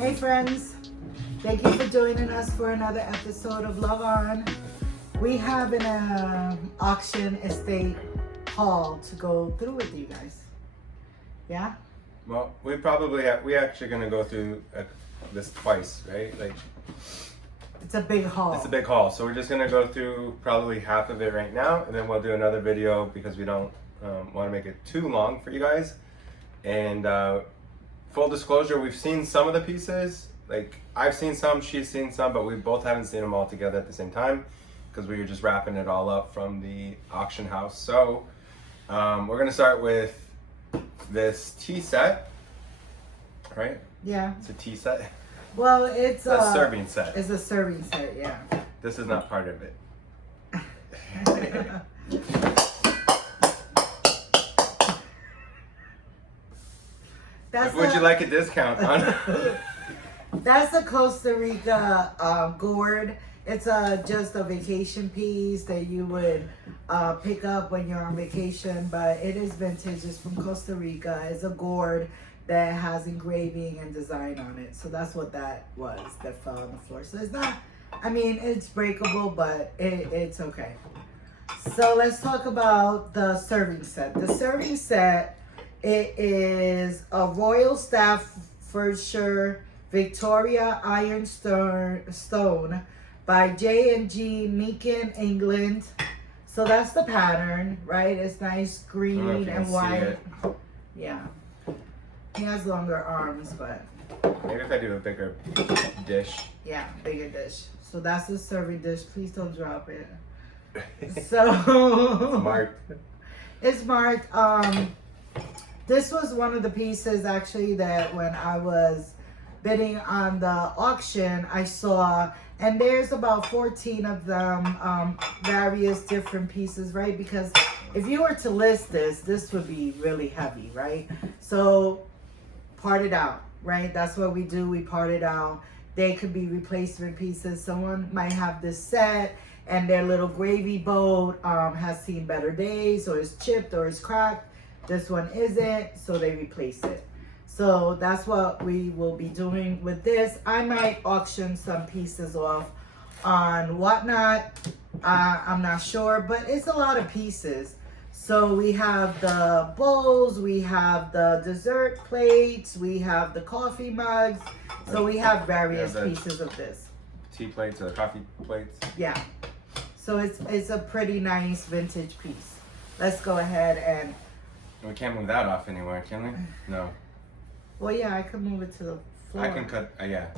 Hey friends, thank you for joining us for another episode of Love On. We have an auction estate haul to go through with you guys. Yeah? Well, we actually gonna go through this twice, right? Like It's a big haul. it's a big haul, so we're just gonna go through probably half of it right now, and then we'll do another video because we don't want to make it too long for you guys. And full disclosure, we've seen some of the pieces. Like I've seen some, she's seen some, but we both haven't seen them all together at the same time because we were just wrapping it all up from the auction house. So we're gonna start with this tea set, right? Yeah. It's a tea set. Well, it's a serving set. It's a serving set, yeah. This is not part of it. Would you like a discount on? That's a Costa Rica gourd. It's just a vacation piece that you would pick up when you're on vacation, but it is vintage. It's from Costa Rica. It's a gourd that has engraving and design on it. So that's what that was that fell on the floor. So it's not, I mean, it's breakable, but it's okay. So let's talk about the serving set. The serving set, it is a Royal Staffordshire Victoria Iron Stone by J&G Meakin, England. So that's the pattern, right? It's nice green and white. Yeah. He has longer arms, but maybe if I do a bigger dish. yeah, bigger dish. So that's the serving dish. Please don't drop it. So It's marked. It's marked. This was one of the pieces actually that when I was bidding on the auction, I saw, and there's about 14 of them, various different pieces, right? Because if you were to list this would be really heavy, right? So part it out, right? That's what we do. We part it out. They could be replacement pieces. Someone might have this set and their little gravy boat has seen better days, or is chipped or is cracked. This one isn't, so they replace it. So that's what we will be doing with this. I might auction some pieces off on Whatnot. I'm not sure, but it's a lot of pieces. So we have the bowls, we have the dessert plates, we have the coffee mugs. So we have various pieces of this. Tea plates or coffee plates. Yeah. So it's a pretty nice vintage piece. Let's go ahead and... We can't move that off anywhere, can we? No. Well, yeah, I can move it to the floor. I can cut, yeah.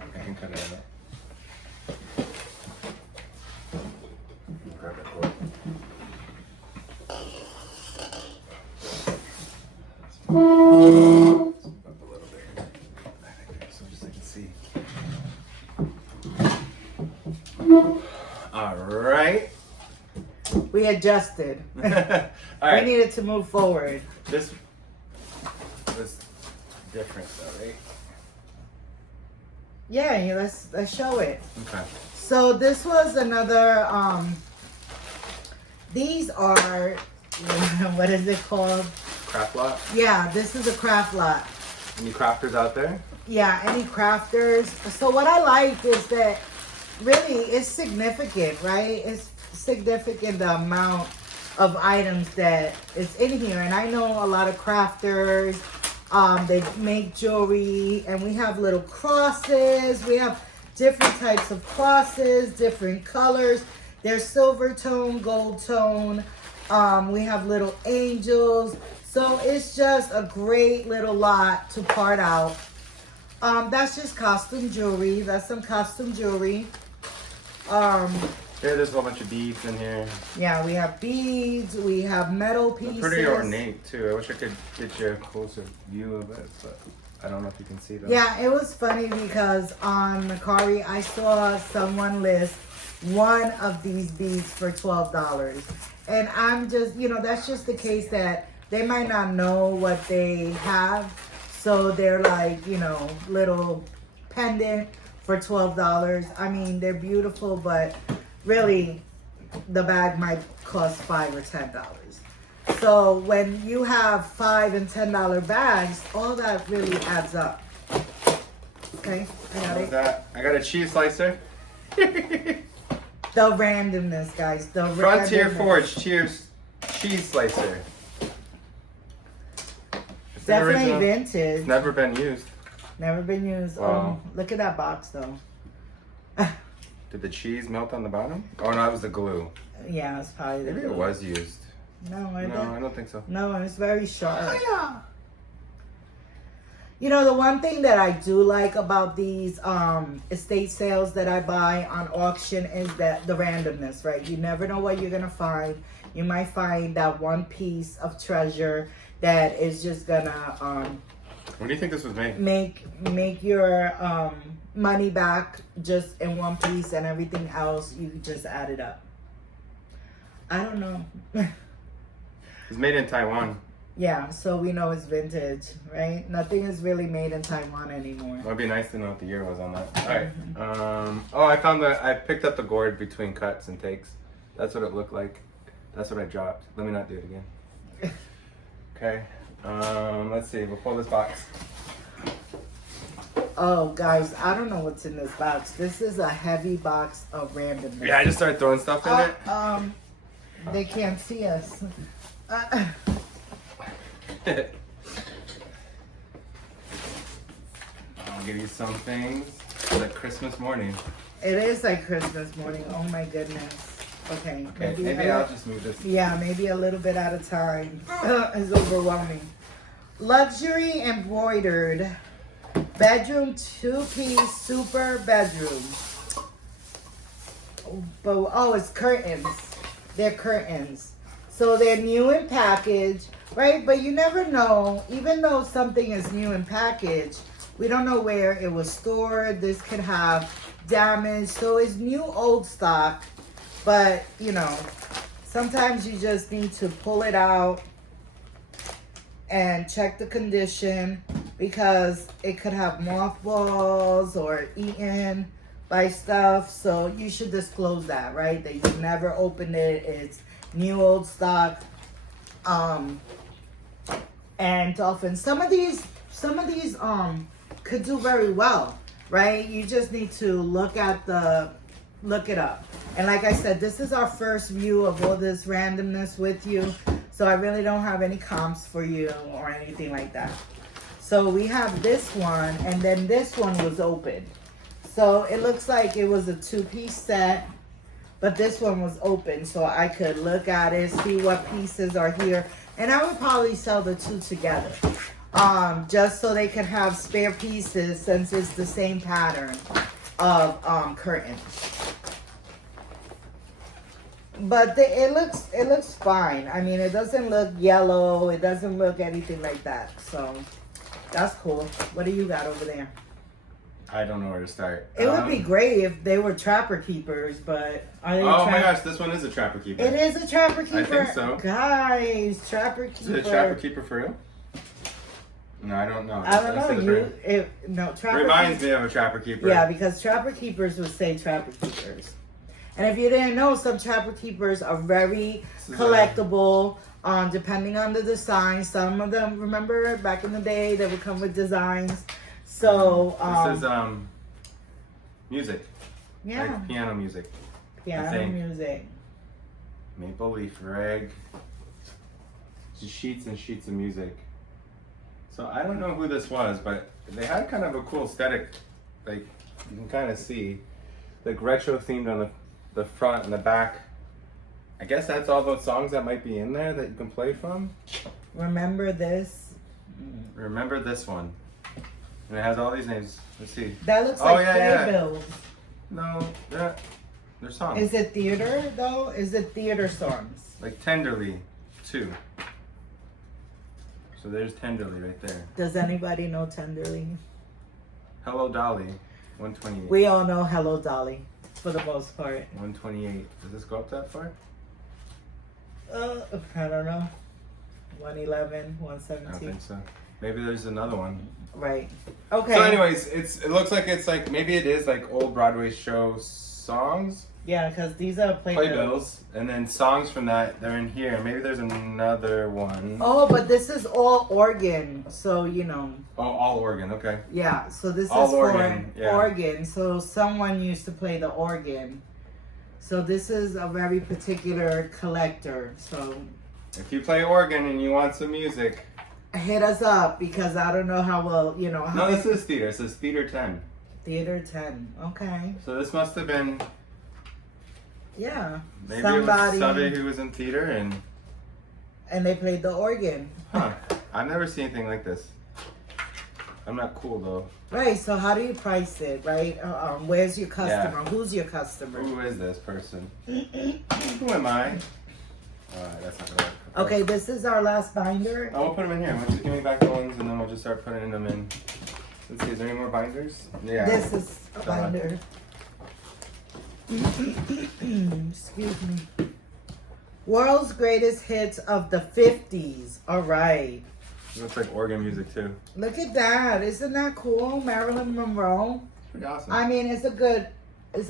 Okay. I can cut it out. Grab it cord. Up a little bit. So just so you can see. All right. We adjusted. All right. We needed to move forward. This was different though, right? Yeah, let's show it. Okay. So this was another these are what is it called? Craft lot. Yeah, this is a craft lot. Any crafters out there? Yeah, any crafters. So what I liked is that really it's significant, right? It's significant the amount of items that is in here. And I know a lot of crafters, they make jewelry, and we have little crosses. We have different types of crosses, different colors. There's silver tone, gold tone. We have little angels. So it's just a great little lot to part out. That's just costume jewelry. That's some costume jewelry. There's a whole bunch of beads in here. Yeah, we have beads. We have metal pieces. They're pretty ornate too. I wish I could get you a closer view of it, but I don't know if you can see them. Yeah, it was funny because on Mercari, I saw someone list one of these beads for $12. And I'm just, that's just the case that they might not know what they have. So they're like, little pendant for $12. I mean, they're beautiful, but really the bag might cost $5 or $10. So when you have $5 and $10 bags, all that really adds up. Okay, I got What was it. that? I got a cheese slicer. The randomness, guys. The Frontier randomness. Forge cheese slicer. It's an Definitely original. vintage. It's never been used. Never been used. Wow. Oh, look at that box though. Did the cheese melt on the bottom? Oh no, that was the glue. Yeah, it's probably the Maybe it was used. No, No, I don't think so. No, it's very sharp. You know, the one thing that I do like about these estate sales that I buy on auction is that the randomness, right? You never know what you're gonna find. You might find that one piece of treasure that is just gonna When do you think this was made? make your money back just in one piece, and everything else you just add it up. I don't know. It's made in Taiwan. Yeah, so we know it's vintage, right? Nothing is really made in Taiwan anymore. It would be nice to know what the year was on that. All right. I picked up the gourd between cuts and takes. That's what it looked like. That's what I dropped. Let me not do it again. Okay. Let's see. We'll pull this box. Oh, guys, I don't know what's in this box. This is a heavy box of randomness. Yeah, I just started throwing stuff in it. They can't see us. I'll give you some things. It's like Christmas morning. It is like Christmas morning. Oh my goodness. Okay. Okay, maybe I'll just move this. Yeah, maybe a little bit at a time. It's overwhelming. Luxury embroidered bedroom 2-piece super bedroom. But oh, it's curtains. They're curtains. So they're new in package, right? But you never know. Even though something is new in package, we don't know where it was stored. This could have damage. So it's new old stock. But, you know, sometimes you just need to pull it out and check the condition, because it could have mothballs or eaten by stuff. So you should disclose that, right? That you never opened it. It's new old stock. And often some of these could do very well, right? You just need to look it up. And like I said, this is our first view of all this randomness with you. So I really don't have any comps for you or anything like that. So we have this one, and then this one was open. So it looks like it was a 2-piece set, but this one was open. So I could look at it, see what pieces are here. And I would probably sell the two together. Just so they can have spare pieces, since it's the same pattern of curtain. But it looks fine. I mean, it doesn't look yellow. It doesn't look anything like that. So that's cool. What do you got over there? I don't know where to start. It would be great if they were Trapper Keepers, but are they? Oh my gosh, this one is a Trapper Keeper. It is a Trapper Keeper. I think so. Guys, Trapper Keeper. Is it a Trapper Keeper for real? No, I don't know. I don't know. Trapper Reminds Keeper. me of a Trapper Keeper. Yeah, because Trapper Keepers would say Trapper Keepers. And if you didn't know, some Trapper Keepers are very collectible, depending on the design. Some of them, remember back in the day, they would come with designs. So this is music. Yeah, Like piano music. piano music. Maple leaf rag. Just sheets and sheets of music. So I don't know who this was, but they had kind of a cool aesthetic. Like you can kind of see, like retro themed on the front and the back. I guess that's all those songs that might be in there that you can play from. Remember this? Remember this one. And it has all these names. Let's see. That looks Oh, like yeah, playbills. No, they're songs. Is it theater though? Is it theater songs? Like Tenderly, 2. So there's Tenderly right there. Does anybody know Tenderly? Hello Dolly, 128. We all know Hello Dolly, for the most part. 128. Does this go up that far? I don't know. 111, I don't 117. think so. Maybe there's another one. Right. Okay. So anyways, it looks like it's like, maybe it is like old Broadway show songs. Yeah, because these are playbills. Playbills, and then songs from that, they're in here. Maybe there's another one. Oh, but this is all organ, so you know. Oh, all organ, okay. Yeah, so this All is organ, for yeah. organ. So someone used to play the organ. So this is a very particular collector. So If you play organ and you want some music. hit us up because I don't know how well, you know. How No, this is theater. It says Theater 10. Theater 10. Okay. So this must have been, Yeah. maybe it Somebody, was somebody who was in theater and, and they played the organ. huh. I've never seen anything like this. I'm not cool though. Right, so how do you price it, right? Where's your customer? Yeah. Who's your customer? Who is this person? Who am I? That's not gonna work. Okay, this is our last binder. Oh, we'll put them in here. Why don't you give me back the ones and then we'll just start putting them in. Let's see, is there any more binders? Yeah. This is a binder. Excuse me. World's greatest hits of the 50s. All right. It looks like organ music too. Look at that. Isn't that cool? Marilyn Monroe. Pretty awesome. I mean, it's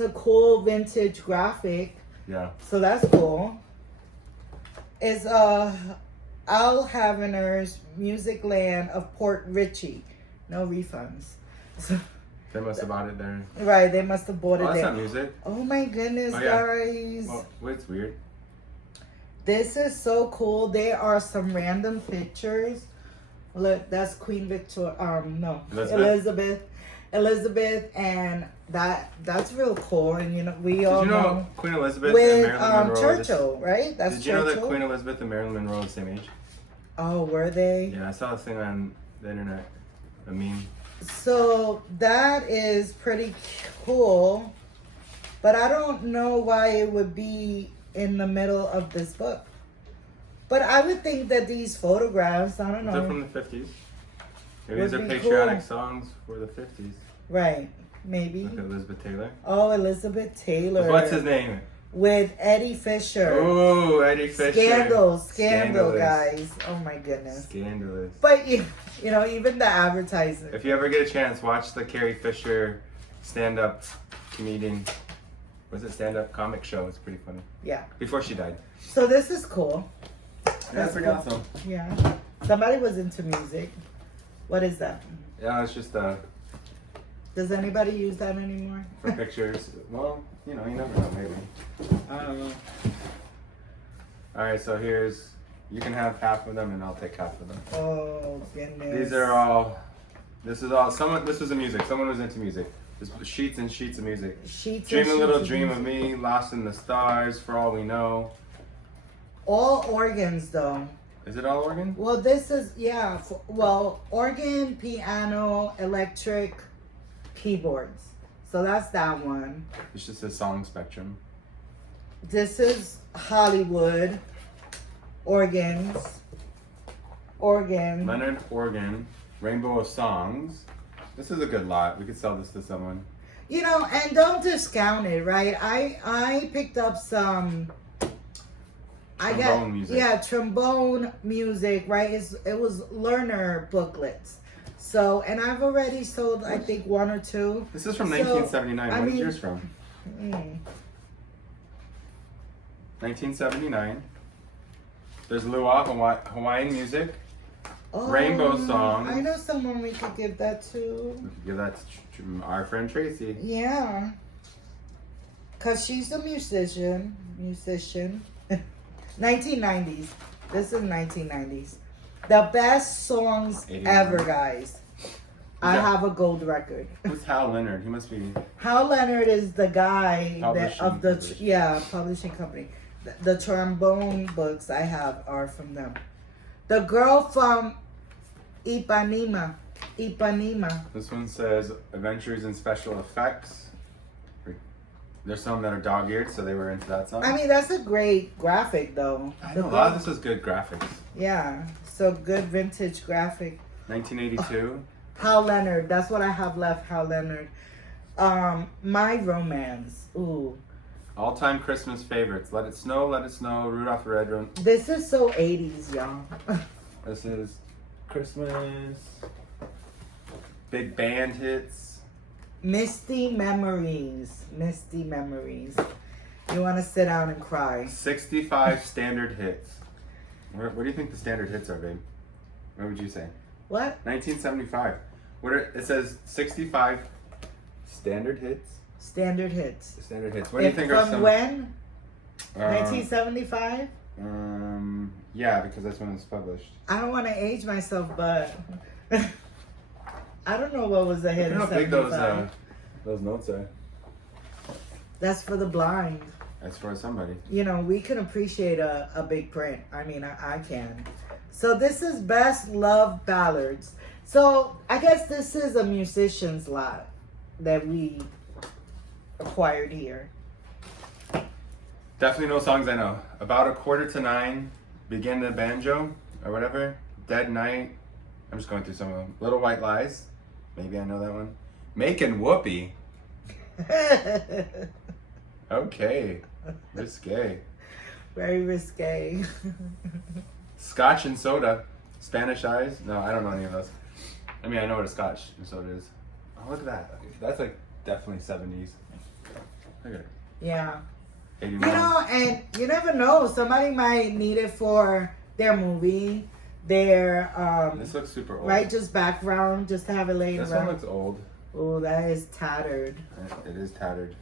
a cool vintage graphic. Yeah. So that's cool. It's Al Havener's Music Land of Port Richey. No refunds. So, They must have bought it there. right, they must have bought Oh, it that's there. not music. Oh my goodness, Oh, yeah. guys. Well, wait, it's weird. This is so cool. There are some random pictures. Look, that's Queen Victoria. No, Elizabeth, and that's real cool. And you know, we all Did you know Queen Elizabeth with and Marilyn Monroe? Churchill, right? That's Did you Churchill. know that Queen Elizabeth and Marilyn Monroe are the same age? Oh, were they? Yeah, I saw this thing on the internet. A meme. So that is pretty cool, but I don't know why it would be in the middle of this book. But I would think that these photographs, I don't They're know. from the 50s. Maybe Would these are be patriotic cool. songs for the 50s. Right, maybe. Look at Elizabeth Taylor. Oh, Elizabeth Taylor. What's his name? With Eddie Fisher. Oh, Eddie Fisher. Scandal, Scandalous. guys. Oh my goodness. Scandalous. But you know, even the advertising. If you ever get a chance, watch the Carrie Fisher stand-up comedian. Was it stand-up comic show? It's pretty funny. Yeah. Before she died. So this is cool. That's pretty awesome. Yeah. Somebody was into music. What is that? Yeah, it's just Does anybody use that anymore? for pictures. Well, you know, you never know, maybe. I don't know. All right, so you can have half of them and I'll take half of them. Oh goodness. These are all, this is the music. Someone was into music. This was sheets and sheets of music. Sheets Dream and a little sheets dream of music. me, lost in the stars, for all we know. All organs though. Is it all organ? Well, this is organ, piano, electric, keyboards. So that's that one. It's just a song spectrum. This is Hollywood organs. Leonard Organ, Rainbow of Songs. This is a good lot. We could sell this to someone. You know, and don't discount it, right? I picked up some. Trombone music. Yeah, trombone music, right? It was learner booklets. So, and I've already sold, I think, one or two. This is from So, 1979. I What is mean- yours from? 1979. There's Lua, Hawaiian music. Oh, Rainbow songs. I know someone we could give that to. We could give that to our friend Tracy. Yeah. Cause she's a musician. 1990s. This is 1990s. The best songs 81. ever, guys. I that- have a gold record. Who's Hal Leonard? He must be. Hal Leonard is the guy Publishing company. publishing company. The trombone books I have are from them. The girl from Ipanema. This one says Adventures in Special Effects. There's some that are dog-eared, so they were into that song. I mean, that's a great graphic, though. I know, a lot of this is good graphics. Yeah, so good vintage graphic. 1982. Hal Leonard, that's what I have left. Hal Leonard. My Romance. Ooh, All-time Christmas favorites. Let It Snow, Rudolph the Red-Nosed. this is so 80s, y'all. This is Christmas. Big band hits. Misty Memories. You want to sit down and cry. 65 standard hits. What do you think the standard hits are, babe? What would you say? What? 1975. It says 65 standard hits. Standard hits. Standard hits. What do you think are From some? when? 1975? Yeah, because that's when it was published. I don't want to age myself, but I don't know what was the hit Look in how big 75. those notes are. That's for the blind. That's for somebody. You know, we can appreciate a big print. I mean, I can. So this is Best Love Ballads. So I guess this is a musician's lot that we acquired here. Definitely no songs I know. About 8:45, Begin the Banjo, or whatever. Dead Night. I'm just going through some of them. Little White Lies. Maybe I know that one. Making Whoopee. Okay. Risque. Very risque. Scotch and Soda. Spanish Eyes. No, I don't know any of those. I mean, I know what a Scotch and Soda is. Oh, look at that. That's like definitely 70s. Look at it. Yeah. 89. You know, and you never know. Somebody might need it for their movie, their This looks super old. right, just background, just to have it laying This one around. looks old. Oh, that is tattered. It is tattered.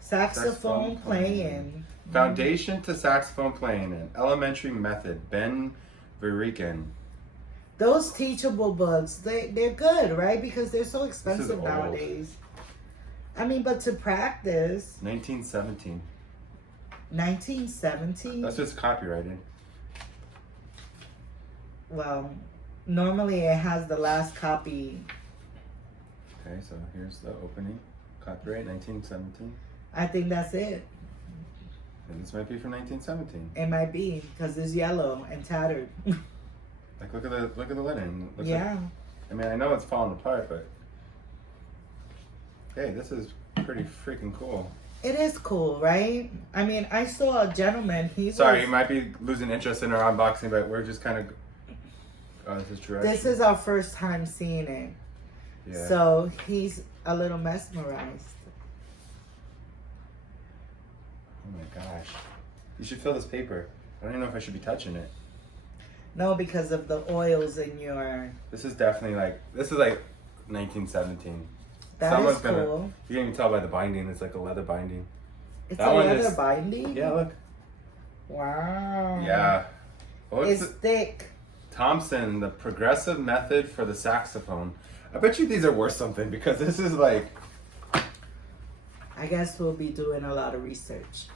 Saxophone playing. Foundation to Saxophone Playing, an Elementary Method, Ben Verreken. Those teachable books, they're good, right? Because they're so expensive old. nowadays. I mean, but to practice, 1917. 1917. That's what's copyrighted. Well, normally it has the last copy. Okay, so here's the opening. Copyright 1917. I think that's it. And this might be from 1917. It might be because it's yellow and tattered. Like look at the linen. Looks Yeah. like, I mean, I know it's falling apart, but hey, this is pretty freaking cool. It is cool, right? I mean, I saw a gentleman. Sorry, you might be losing interest in our unboxing, but we're just kind of. Oh, this is true. This is our first time seeing it. Yeah. So he's a little mesmerized. Oh my gosh. You should fill this paper. I don't even know if I should be touching it. No, because of the oils in your. This is definitely like 1917. That Someone's is gonna- cool. You can even tell by the binding. It's like a leather binding. It's that a one leather is- binding? Yeah, look. Wow. Yeah. What's It's thick. Thompson, the progressive method for the saxophone. I bet you these are worth something because this is like. I guess we'll be doing a lot of research.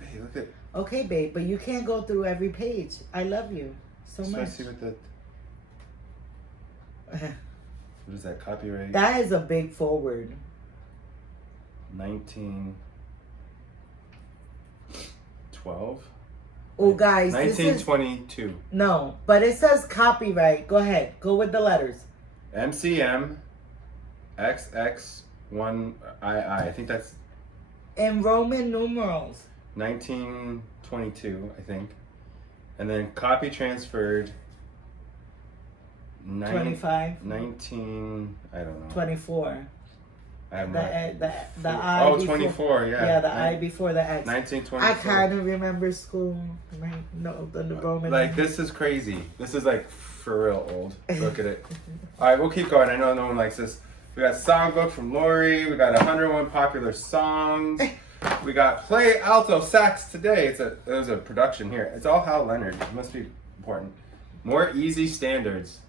Hey, look at. Okay, babe, but you can't go through every page. I love you so So I much. see what the. What is that? Copyright That is a big forward. 1912. Oh, guys, this is 1922. no, but it says copyright. Go ahead, go with the letters. MCM XX1II. I think that's In Roman numerals. 1922, I think. And then copy transferred 25, 19, I don't know. 24. I have The, no. the I. Oh, before, 24, yeah. Yeah, the I before the X. 1924. I kind of remember school. Right? No, the Roman. Like, this is crazy. This is like for real old. Look at it. All right, we'll keep going. I know no one likes this. We got Songbook from Lori. We got 101 popular songs. We got Play Alto Sax Today. There's a production here. It's all Hal Leonard. It must be important. More easy standards.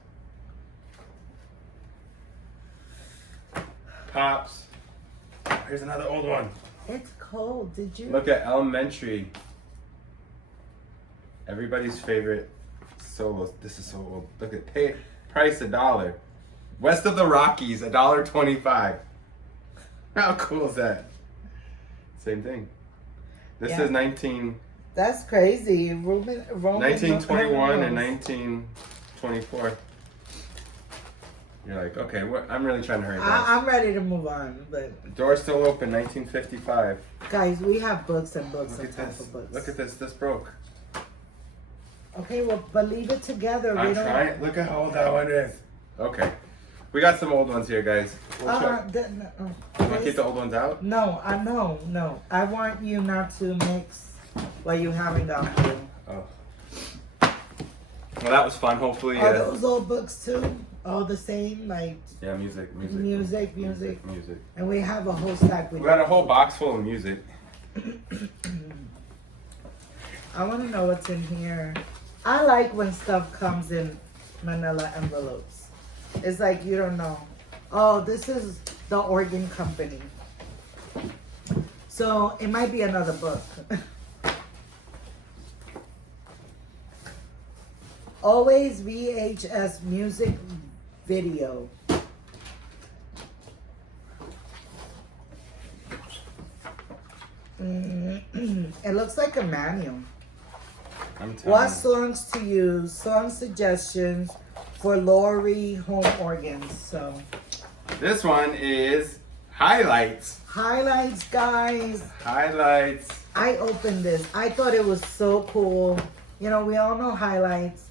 Pops. Here's another old one. It's cold. Did you? Look at Elementary. Everybody's favorite solos. This is so old. Look at price $1. West of the Rockies, $1.25. How cool is that? Same thing. This Yeah. is 1921 That's crazy. Roman and numerals. 1924. You're like, okay, I'm really trying to hurry. Guys. I'm ready to move on, but Door's still open, 1955. guys, we have books and books Look and at tons this. of books. Look at this. This broke. Okay, well, but leave it together. I'm We don't. trying. Look at how old that one is. Okay. We got some old ones here, guys. We'll check. no, You want to keep the old ones out? no, no. I want you not to mix what you haven't gone through. Oh. Well, that was fun. Hopefully, Are those old books too? All the same, like yeah, music. music. And we have a whole stack with We got a whole box full of music. I want to know what's in here. I like when stuff comes in manila envelopes. It's like you don't know. Oh, this is the organ company. So it might be another book. Always VHS music video. It looks like a manual. I'm telling What you. songs to use? Song suggestions for Lori home organs. So This one is highlights. highlights, guys. Highlights. I opened this. I thought it was so cool. You know, we all know highlights,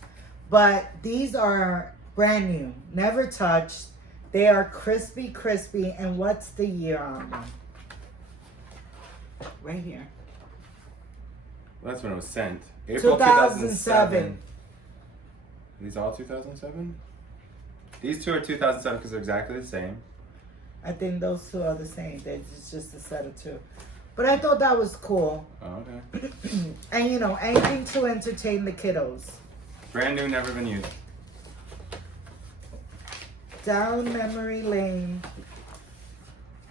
but these are brand new, never touched. They are crispy. And what's the year on them? Right here. Well, that's when it was sent. April 2007. 2007. Are these all 2007? These two are 2007 because they're exactly the same. I think those two are the same. They're just a set of two. But I thought that was cool. Oh, okay. And you know, anything to entertain the kiddos. Brand new, never been used. Down memory lane.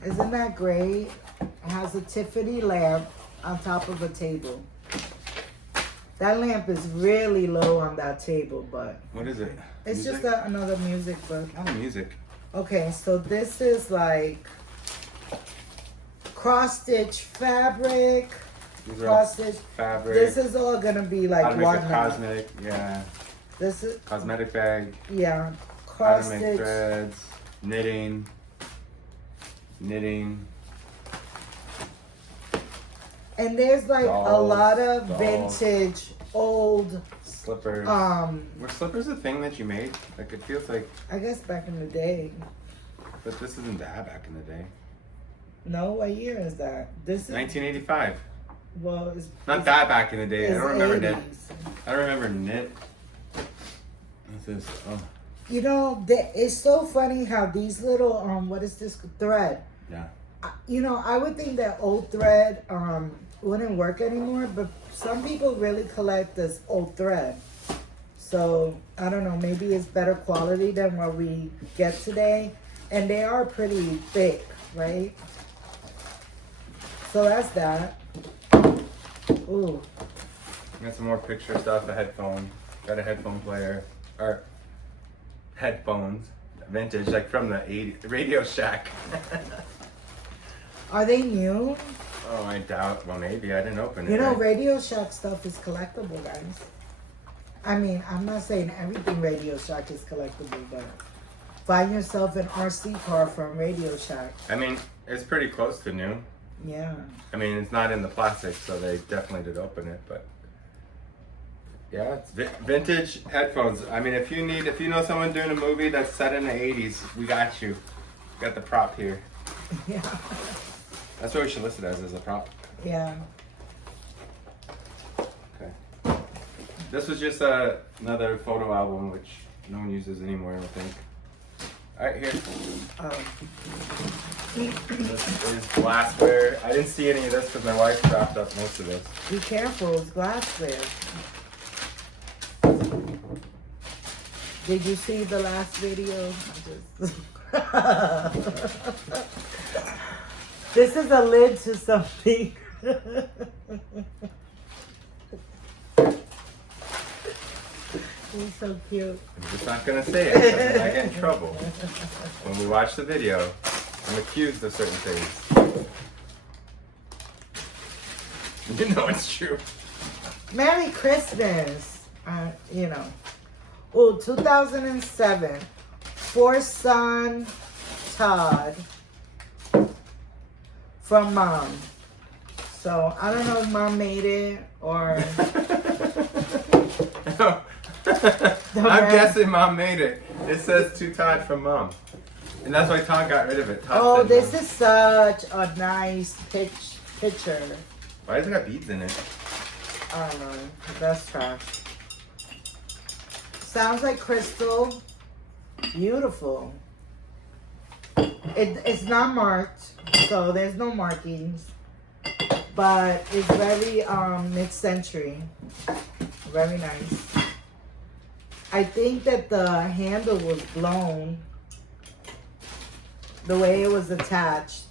Isn't that great? It has a Tiffany lamp on top of a table. That lamp is really low on that table, but What is it? it's Music? just another music book. Oh, music. Okay, so this is like cross stitch fabric. These are all Cross stitch. fabric. This is all gonna be like how to make a whatnot. cosmetic, yeah. This is Cosmetic bag. yeah, How cross to make stitch. threads. Knitting. And there's like a Dolls, lot of dolls. vintage old Slippers. Were slippers a thing that you made? Like, it feels like, I guess back in the day. but this isn't that back in the day. No, what year is that? This is 1985. well, it's Not that back in the day. I it's don't remember knit. 80s. I don't remember knit. What's this? Oh, You know, it's so funny how these little what is this thread? yeah. You know, I would think that old thread wouldn't work anymore, but some people really collect this old thread. So I don't know, maybe it's better quality than what we get today, and they are pretty thick, right? So that's that. Ooh, Got some more picture stuff. A headphone. Got a headphone player. Or headphones. Vintage, like from the 80s. Radio Shack. are they new? Oh, I doubt. Well, maybe. I didn't open it. You know, right? Radio Shack stuff is collectible, guys. I mean, I'm not saying everything Radio Shack is collectible, but find yourself an RC car from Radio Shack. I mean, it's pretty close to new. Yeah. I mean, it's not in the plastic, so they definitely did open it, but yeah, it's vintage headphones. I mean, if you know someone doing a movie that's set in the 80s, we got you. Got the prop here. Yeah. That's what we should list it as a prop. Yeah. Okay. This was just another photo album, which no one uses anymore, I don't think. All right, here. This is glassware. I didn't see any of this because my wife wrapped up most of this. Be careful, it's glassware. Did you see the last video? This is a lid to something. He's so cute. I'm just not gonna say it because I get in trouble. When we watch the video, I'm accused of certain things. You know it's true. Merry Christmas. You know. Oh, 2007. For son Todd from mom. So I don't know if mom made it or I'm guessing mom made it. It says to Todd from Mom. And that's why Todd got rid of it. Todd Oh, said this no. is such a nice picture. Why does it got beads in it? I don't know. That's trash. Sounds like crystal. Beautiful. It's not marked, so there's no markings. But it's very mid-century. Very nice. I think that the handle was blown the way it was attached,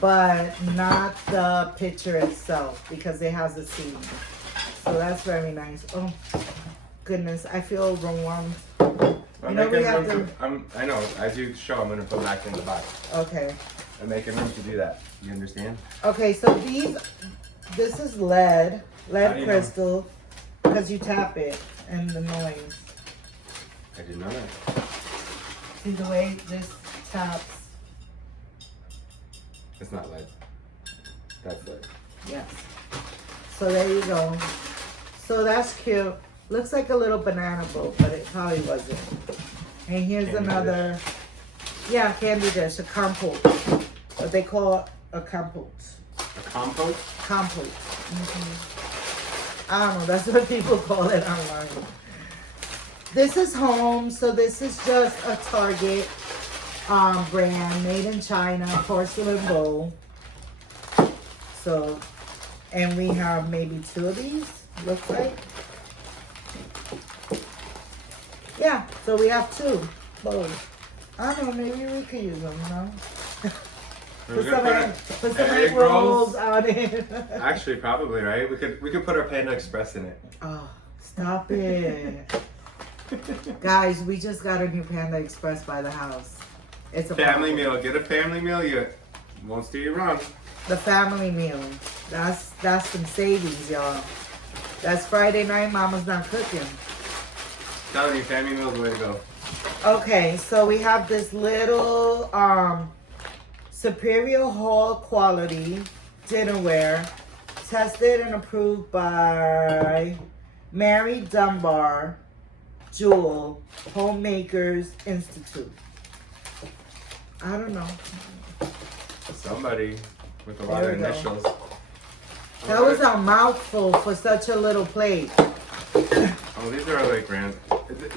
but not the picture itself because it has a seam. So that's very nice. Oh goodness, I feel overwhelmed. I'm You know, we making have room to, I know, as you show, I'm going to put back in the box. Okay. I'm making room to do that. You understand? Okay, so this is lead How do you know? crystal, because you tap it and the noise. I didn't know that. See the way this taps? It's not lead. That's lead. Yes. So there you go. So that's cute. Looks like a little banana boat, but it probably wasn't. And here's Candy another, candy dish, a compote. What they call a compote. A compote? Compote. I don't know, that's what people call it online. This is home, so this is just a Target brand, made in China, porcelain bowl. So, and we have maybe 2 of these, looks like. Yeah, so we have 2 bowls. I don't know, maybe we could use them, you know? Put some egg rolls on it. Actually, probably, right? We could put our Panda Express in it. Oh, stop it. Guys, we just got a new Panda Express by the house. It's a Family problem. meal. Get a family meal. You won't steer you wrong. The family meal. That's some savings, y'all. That's Friday night, mama's not cooking. Telling you, family meal is the way to go. Okay, so we have this little Superior Hall quality dinnerware, tested and approved by Mary Dunbar Jewel Homemakers Institute. I don't know. Somebody with a lot There of we go. initials. That was a mouthful for such a little plate. Oh, these are like random.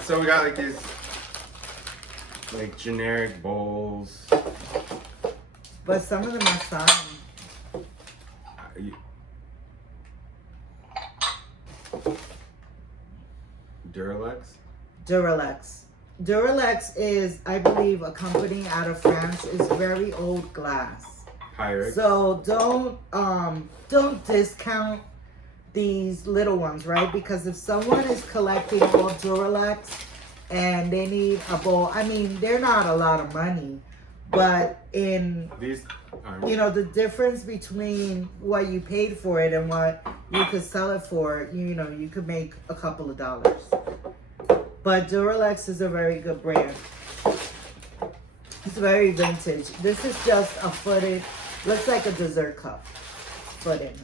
So we got like these like generic bowls. But some of them are signed. Duralex? Duralex. Duralex is, I believe, a company out of France. It's very old glass. Pyrex. So don't discount these little ones, right? Because if someone is collecting all Duralex and they need a bowl, I mean, they're not a lot of money, but in, These aren't. you know, the difference between what you paid for it and what you could sell it for, you know, you could make a couple of dollars. But Duralex is a very good brand. It's very vintage. This is just a footed, looks like a dessert cup. Footed.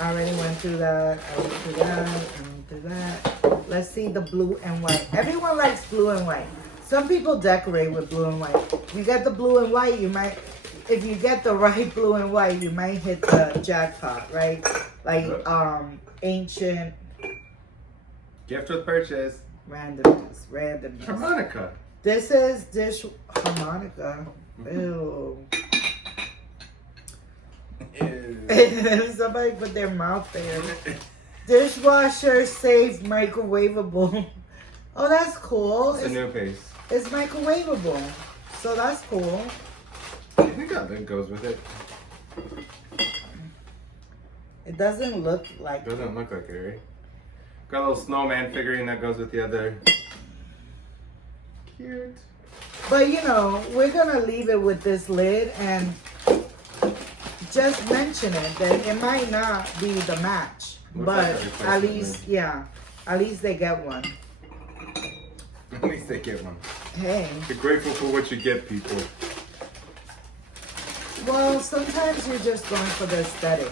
I already went through that. I went through that. I went through that. Let's see the blue and white. Everyone likes blue and white. Some people decorate with blue and white. You get the blue and white, you might, if you get the right blue and white, you might hit the jackpot, right? Like ancient Gift with purchase. randomness. Harmonica. This is dish harmonica. Ew. Ew. Somebody put their mouth there. Dishwasher safe microwavable. Oh, that's cool. It's a new piece. It's microwavable. So that's cool. I think that lid goes with it. It doesn't look like Doesn't look like it, right? Got a little snowman figurine that goes with the other. Cute. But you know, we're gonna leave it with this lid and just mention it that it might not be the match. Looks But like a at replacement least, yeah, at least they get one. At least they get one. Hey, Be grateful for what you get, people. well, sometimes you're just going for the aesthetic.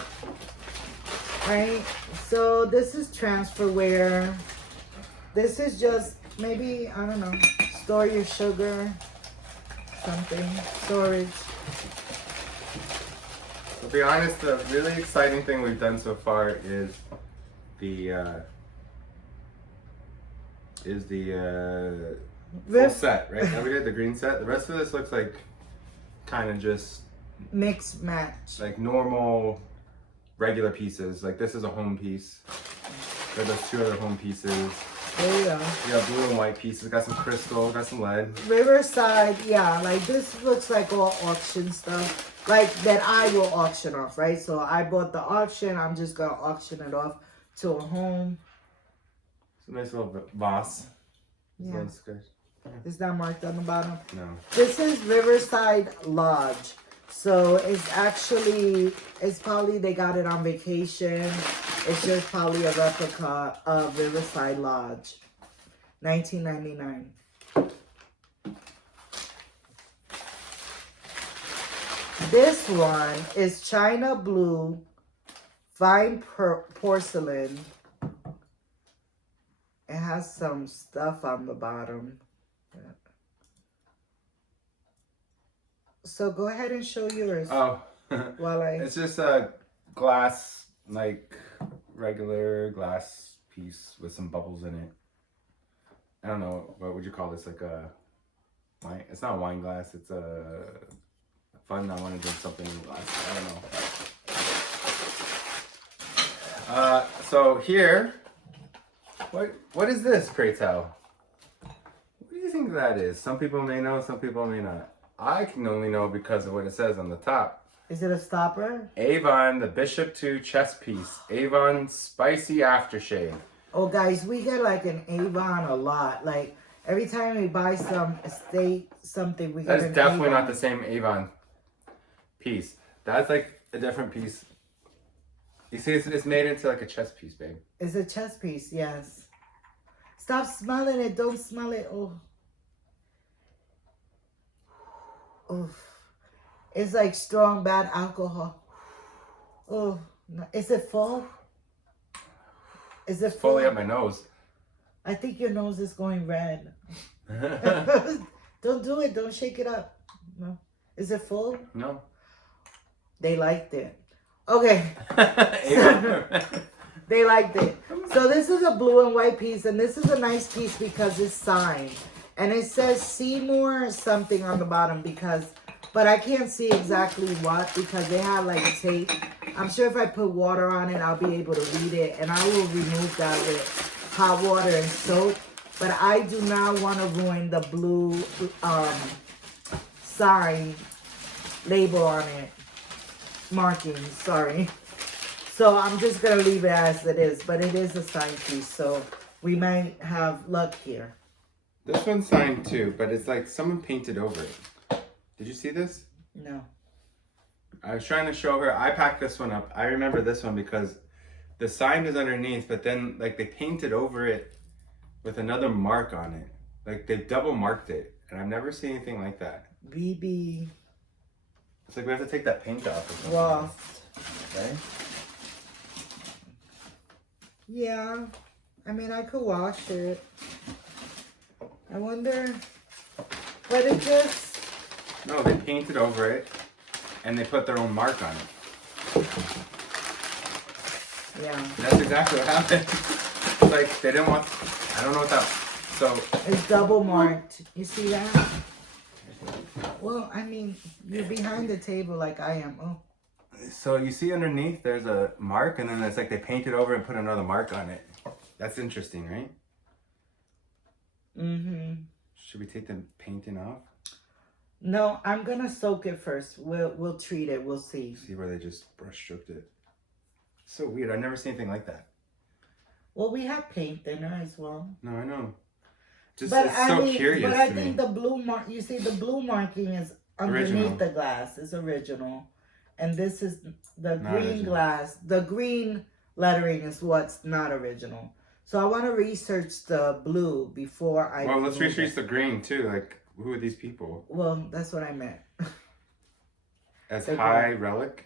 Right? So this is transferware. This is just maybe, I don't know, store your sugar, something, storage. To be honest, the really exciting thing we've done so far is the full set, right? Now we did the green set. The rest of this looks like kind of just Mix match. like normal, regular pieces. Like this is a home piece. There are those two other home pieces. There you go. We got blue and white pieces. Got some crystal. Got some lead. Riverside, yeah, like this looks like all auction stuff. Like that I will auction off, right? So I bought the auction. I'm just gonna auction it off to a home. It's a nice little vase. Yeah. Nice, good. Is that marked on the bottom? No. This is Riverside Lodge. So it's actually, it's probably they got it on vacation. It's just probably a replica of Riverside Lodge. 1999. This one is China Blue Fine Porcelain. It has some stuff on the bottom. So go ahead and show yours Oh. while I... It's just a glass, like regular glass piece with some bubbles in it. I don't know, what would you call this? Like a wine? It's not a wine glass. It's a fun. I want to drink something in glass. I don't know. So here, what is this, pray tell? What do you think that is? Some people may know, some people may not. I can only know because of what it says on the top. Is it a stopper? Avon, the Bishop 2 chest piece. Avon Spicy Aftershave. Oh, guys, we get like an Avon a lot. Like, every time we buy some estate, something, we get That's an definitely Avon. not the same Avon piece. That's like a different piece. You see, it's made into like a chest piece, babe. It's a chest piece, yes. Stop smelling it. Don't smell it. Oh. Oh. It's like strong, bad alcohol. Oh. No. Is it full? Is it full? Fully up my nose. I think your nose is going red. Don't do it. Don't shake it up. No. Is it full? No. They liked it. Okay. Avon. They liked it. So this is a blue and white piece, and this is a nice piece because it's signed. And it says Seymour something on the bottom but I can't see exactly what because they have like tape. I'm sure if I put water on it, I'll be able to read it, and I will remove that with hot water and soap. But I do not want to ruin the blue sign label on it. Markings, sorry. So I'm just going to leave it as it is, but it is a signed piece, so we might have luck here. This one's signed too, but it's like someone painted over it. Did you see this? No. I was trying to show her. I packed this one up. I remember this one because the sign is underneath, but then like they painted over it with another mark on it. Like they double marked it, and I've never seen anything like that. BB It's like we have to take that paint off or something. Loft. Right? Yeah. I mean, I could wash it. I wonder. But it just. No, they painted over it, and they put their own mark on it. Yeah. That's exactly what happened. It's like they didn't want. I don't know what that. So It's double marked. You see that? Well, I mean, you're behind the table like I am. Oh. So you see underneath there's a mark, and then it's like they painted over and put another mark on it. That's interesting, right? Mm-hmm. Should we take the painting off? No, I'm gonna soak it first. We'll treat it. We'll see. See where they just brush stroked it. So weird. I've never seen anything like that. Well, we have paint thinner as well. No, I know. Just But it's I so mean, curious but I to think me. the blue mark. You see, the blue marking is underneath Original. the glass. It's original, and this is the Not green original. glass. The green lettering is what's not original. So I want to research the blue before I. Well, let's remove research it. the green too. Like, who are these people? Well, that's what I meant. As The high relic?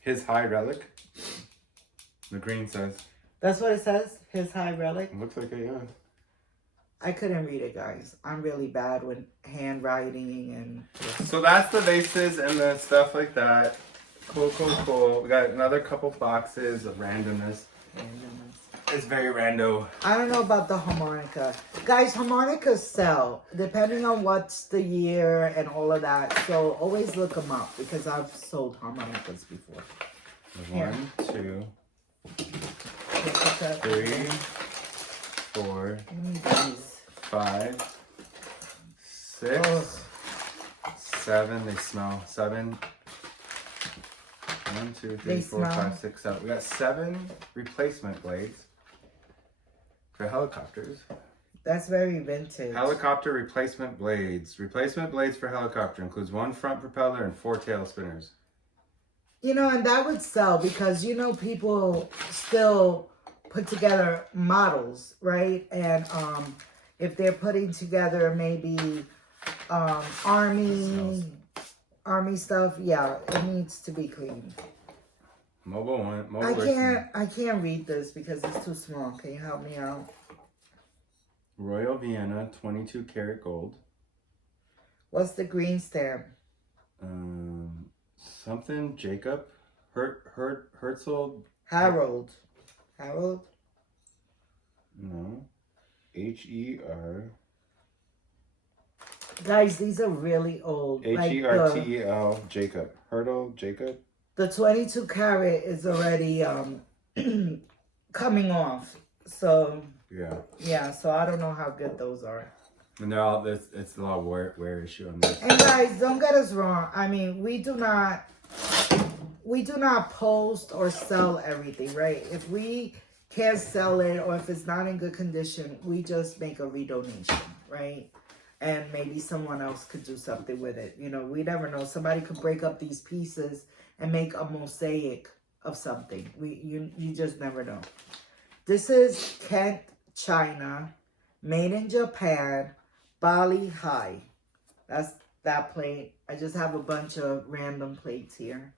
His high relic? The green says. That's what it says? His high relic? It looks like it, yeah. I couldn't read it, guys. I'm really bad with handwriting and... So that's the vases and the stuff like that. Cool, cool, cool. We got another couple boxes of randomness. It's very rando. I don't know about the harmonica. Guys, harmonicas sell, depending on what's the year and all of that. So always look them up, because I've sold harmonicas before. One, two, three, 4, 5, 6, 7. They smell. 7. 1, 2, 3, They 4, smell. 5, 6, 7. We got 7 replacement blades for helicopters. That's very vintage. Helicopter replacement blades. Replacement blades for helicopter includes 1 front propeller and 4 tail spinners. You know, and that would sell because, you know, people still put together models, right? And if they're putting together maybe army stuff, yeah, it needs to be cleaned. Mobile one. Mobile I can't read this because it's too small. Can you help me out? Royal Vienna 22 karat gold. What's the green stamp? Something Jacob Herzl. Harold. No. HER. Guys, these are really old. HERTEL Jacob. Hurdle Jacob. The 22 karat is already coming off. So yeah, so I don't know how good those are. And they're all it's a lot of wear issue on this. And guys, don't get us wrong. I mean, we do not post or sell everything, right? If we can't sell it or if it's not in good condition, we just make a redonation, right? And maybe someone else could do something with it. You know, we never know. Somebody could break up these pieces and make a mosaic of something. You just never know. This is Kent, China, made in Japan, Bali High. That's that plate. I just have a bunch of random plates here.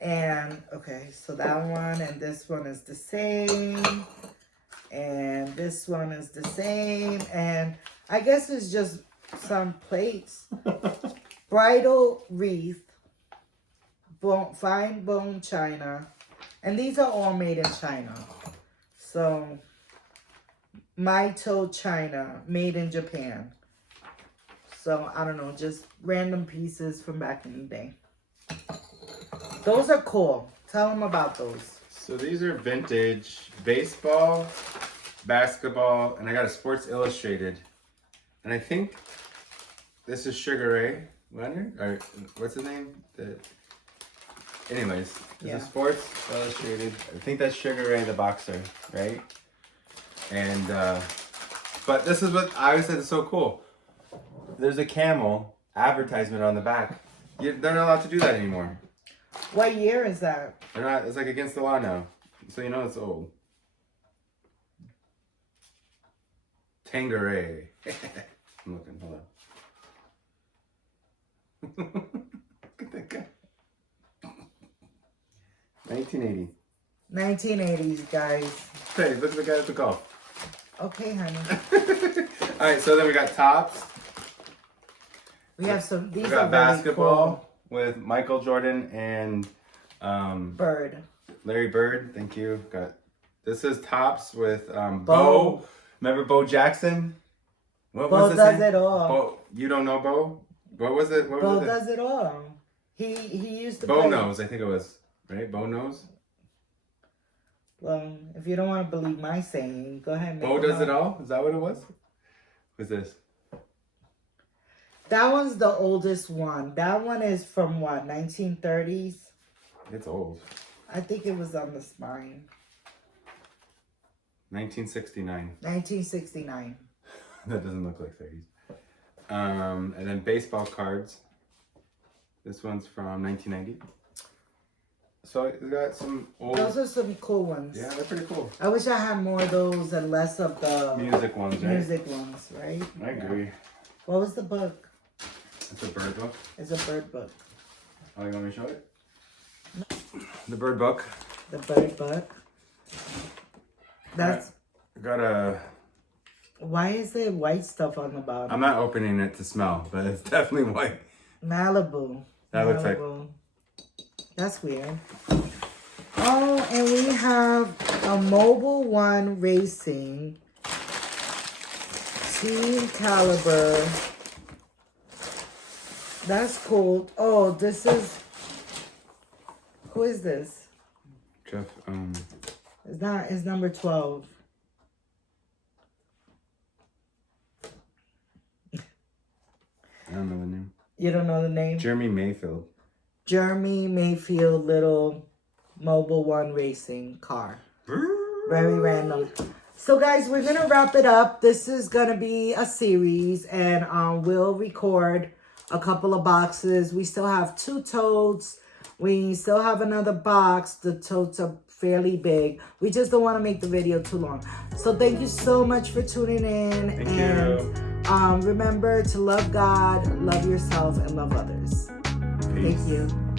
And, okay, so that one and this one is the same. And this one is the same. And I guess it's just some plates. Bridal wreath. Fine bone china. And these are all made in China. So, Maito China, made in Japan. So, I don't know, just random pieces from back in the day. Those are cool. Tell them about those. So these are vintage baseball, basketball, and I got a Sports Illustrated. And I think this is Sugar Ray Leonard, or what's his name? Anyways, this is Sports Illustrated. I think that's Sugar Ray the boxer, right? And, but this is what I always said is so cool. There's a camel advertisement on the back. They're not allowed to do that anymore. What year is that? They're not, it's like against the law now. So you know it's old. Tangeray. I'm looking, hold on. Look at that guy. 1980. 1980s, guys. Hey, look at the guy at the golf. Okay, honey. Alright, so then we got tops. We have some, these we got are really basketball cool. with Michael Jordan and Bird. Larry Bird, thank you. Got this is tops with Bo. Remember Bo Jackson? What Bo was does name? it all. Bo, you don't know Bo? What was it? What Bo was it? does it all. He used to Bo play. Knows, I think it was. Right? Bo Knows? Well, if you don't want to believe my saying, go ahead and make Bo them Does It up. All? Is that what it was? Who's this? That one's the oldest one. That one is from what, 1930s? It's old. I think it was on the spine. 1969. 1969. That doesn't look like 30s. And then baseball cards. This one's from 1990. So it's got some old... Those are some cool ones. Yeah, they're pretty cool. I wish I had more of those and less of the Music ones, right? music ones, right? I agree. What was the book? It's a bird book. It's a bird book. Oh, you want me to show it? The bird book. The bird buck. That's Got a. why is there white stuff on the bottom? I'm not opening it to smell, but it's definitely white. Malibu. That looks like. That's weird. Oh, and we have a Mobile One Racing Team Caliber. That's cool. Oh, this is. Who is this? Jeff. It's number 12. I don't know the name. You don't know the name? Jeremy Mayfield. Jeremy Mayfield little Mobile One Racing car. Very random. So guys, we're gonna wrap it up. This is gonna be a series, and we'll record a couple of boxes. We still have 2 totes. We still have another box. The totes are fairly big. We just don't want to make the video too long. So thank you so much for tuning in. Thank you. Remember to love God, love yourself, and love others. Peace. Thank you.